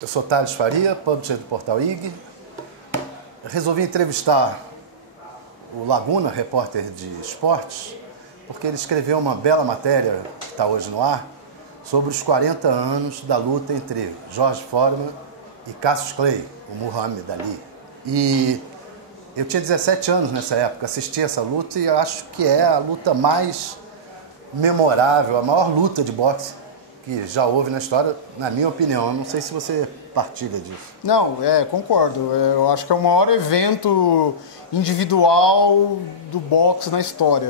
Eu sou Thales Faria, publisher do Portal IG. Resolvi entrevistar o Laguna, repórter de esportes, porque ele escreveu uma bela matéria, que está hoje no ar, sobre os 40 anos da luta entre George Foreman e Cassius Clay, o Muhammad Ali. E eu tinha 17 anos nessa época, assisti essa luta e eu acho que é a luta mais memorável, a maior luta de boxe que já houve na história, na minha opinião. Eu não sei se você partilha disso. Não, concordo. Eu acho que é o maior evento individual do boxe na história,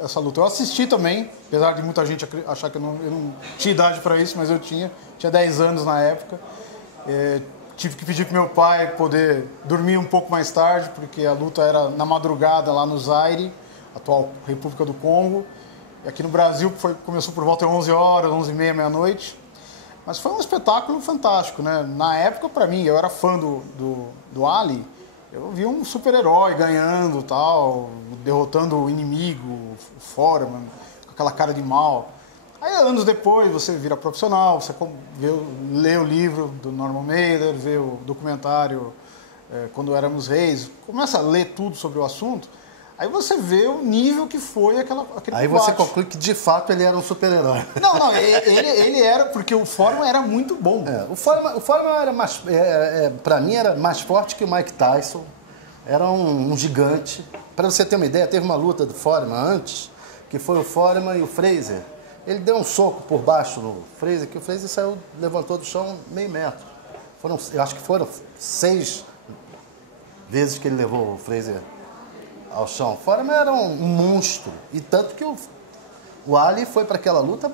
essa luta. Eu assisti também, apesar de muita gente achar que eu não tinha idade para isso, mas eu tinha 10 anos na época. Tive que pedir para meu pai poder dormir um pouco mais tarde, porque a luta era na madrugada lá no Zaire, atual República do Congo. E aqui no Brasil começou por volta de 11 horas, 11h30, meia-noite. Mas foi um espetáculo fantástico, né? Na época, para mim, eu era fã do Ali. Eu vi um super-herói ganhando, tal, derrotando o inimigo, o Foreman, com aquela cara de mal. Aí, anos depois, você vira profissional, você lê o livro do Norman Mailer, vê o documentário Quando Éramos Reis, começa a ler tudo sobre o assunto. Aí você vê o nível que foi aquele Aí combate. Você conclui que, de fato, ele era um super-herói. Não, ele era, porque o Foreman era muito bom. O Foreman era mais, para mim, era mais forte que o Mike Tyson. Era um gigante. Para você ter uma ideia, teve uma luta do Foreman antes, que foi o Foreman e o Frazier. Ele deu um soco por baixo no Frazier, que o Frazier levantou do chão meio metro. Eu acho que foram 6 vezes que ele levou o Frazier ao chão. Foreman era um monstro. E tanto que o Ali foi para aquela luta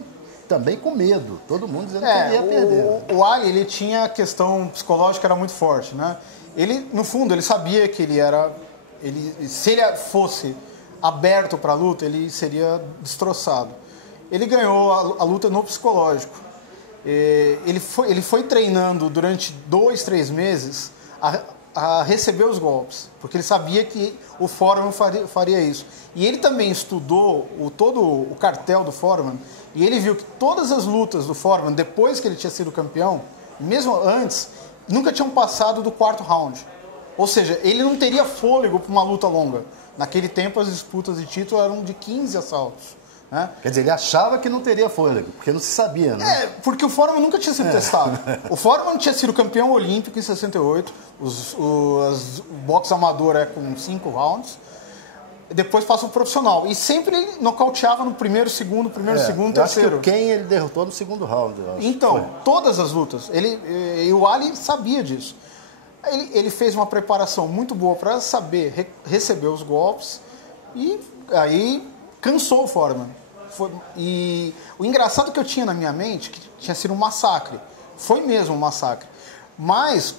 também com medo. Todo mundo dizendo que ele ia perder. O Ali, ele tinha a questão psicológica, era muito forte, né? Ele, no fundo, ele sabia que se ele fosse aberto para a luta, ele seria destroçado. Ele ganhou a luta no psicológico. Ele foi treinando durante 2, 3 meses a receber os golpes, porque ele sabia que o Foreman faria isso. E ele também estudou todo o cartel do Foreman, e ele viu que todas as lutas do Foreman, depois que ele tinha sido campeão, mesmo antes, nunca tinham passado do 4º round. Ou seja, ele não teria fôlego para uma luta longa. Naquele tempo, as disputas de título eram de 15 assaltos. Né? Quer dizer, ele achava que não teria fôlego, porque não se sabia, né? Porque o Foreman nunca tinha sido testado. O Foreman tinha sido campeão olímpico em 68, o boxe amador é com 5 rounds, depois passa o profissional. E sempre ele nocauteava no primeiro, segundo, terceiro. Acho que o Ken ele derrotou no 2º round. Então, todas as lutas. E o Ali sabia disso. Ele fez uma preparação muito boa para saber receber os golpes e aí cansou o Foreman. E o engraçado que eu tinha na minha mente, que tinha sido um massacre. Foi mesmo um massacre. Mas,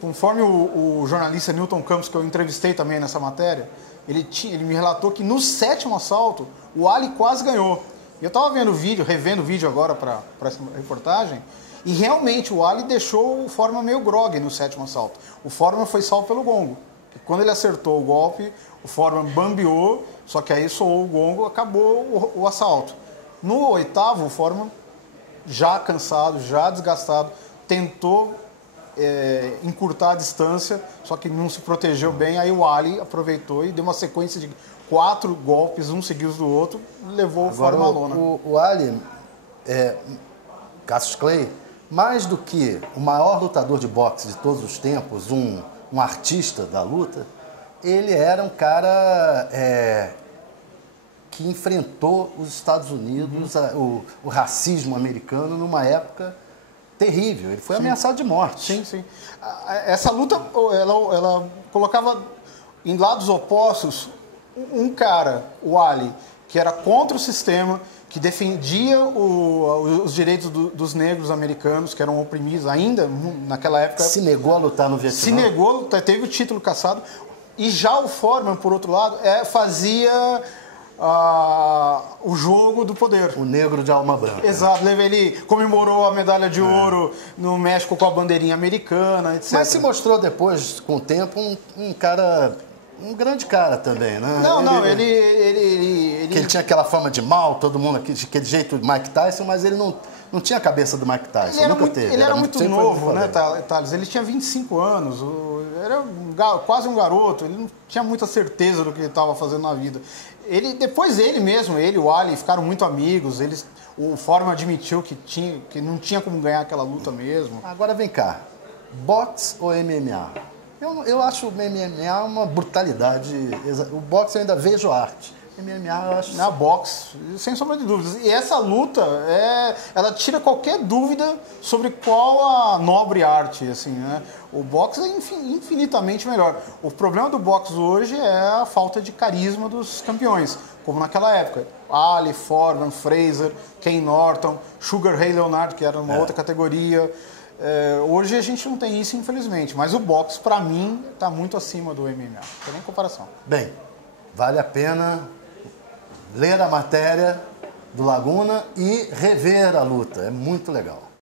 conforme o jornalista Newton Campos, que eu entrevistei também nessa matéria, ele me relatou que no 7º assalto, o Ali quase ganhou. E eu estava vendo o vídeo, revendo o vídeo agora para essa reportagem, e realmente o Ali deixou o Foreman meio grogue no 7º assalto. O Foreman foi salvo pelo gongo. E quando ele acertou o golpe, o Foreman bambeou, só que aí soou o gongo, acabou o assalto. No 8º, o Foreman, já cansado, já desgastado, tentou encurtar a distância, só que não se protegeu bem. Aí o Ali aproveitou e deu uma sequência de 4 golpes, um seguido do outro, levou o Foreman à lona. O Ali, Cassius Clay, mais do que o maior lutador de boxe de todos os tempos, um artista da luta, ele era um cara que enfrentou os Estados Unidos, o racismo americano, numa época terrível. Ele foi ameaçado de morte. Sim. Essa luta, ela colocava em lados opostos um cara, o Ali, que era contra o sistema, que defendia os direitos dos negros americanos, que eram oprimidos ainda naquela época. Se negou a lutar no Vietnã. Se negou, teve o título cassado. E já o Foreman, por outro lado, fazia o jogo do poder. O negro de alma branca. Exato. Ele comemorou a medalha de ouro no México com a bandeirinha americana, etc. Mas se mostrou depois, com o tempo, um cara... Um grande cara também, né? Que ele tinha aquela fama de mal, todo mundo aquele jeito do Mike Tyson, mas ele não tinha a cabeça do Mike Tyson, nunca teve. Ele era muito novo, né, Thales? Ele tinha 25 anos, era quase um garoto, ele não tinha muita certeza do que ele estava fazendo na vida. Depois ele e o Ali ficaram muito amigos, o Foreman admitiu que não tinha como ganhar aquela luta mesmo. Agora vem cá, boxe ou MMA? Eu acho o MMA uma brutalidade. O boxe eu ainda vejo arte. MMA eu acho... Na boxe, sem sombra de dúvidas. E essa luta, ela tira qualquer dúvida sobre qual a nobre arte, assim, né? O boxe é infinitamente melhor. O problema do boxe hoje é a falta de carisma dos campeões, como naquela época. Ali, Foreman, Fraser, Ken Norton, Sugar Ray Leonard, que era uma outra categoria. Hoje a gente não tem isso, infelizmente. Mas o boxe, para mim, está muito acima do MMA. Não tem nem comparação. Bem, vale a pena ler a matéria do Laguna e rever a luta. É muito legal.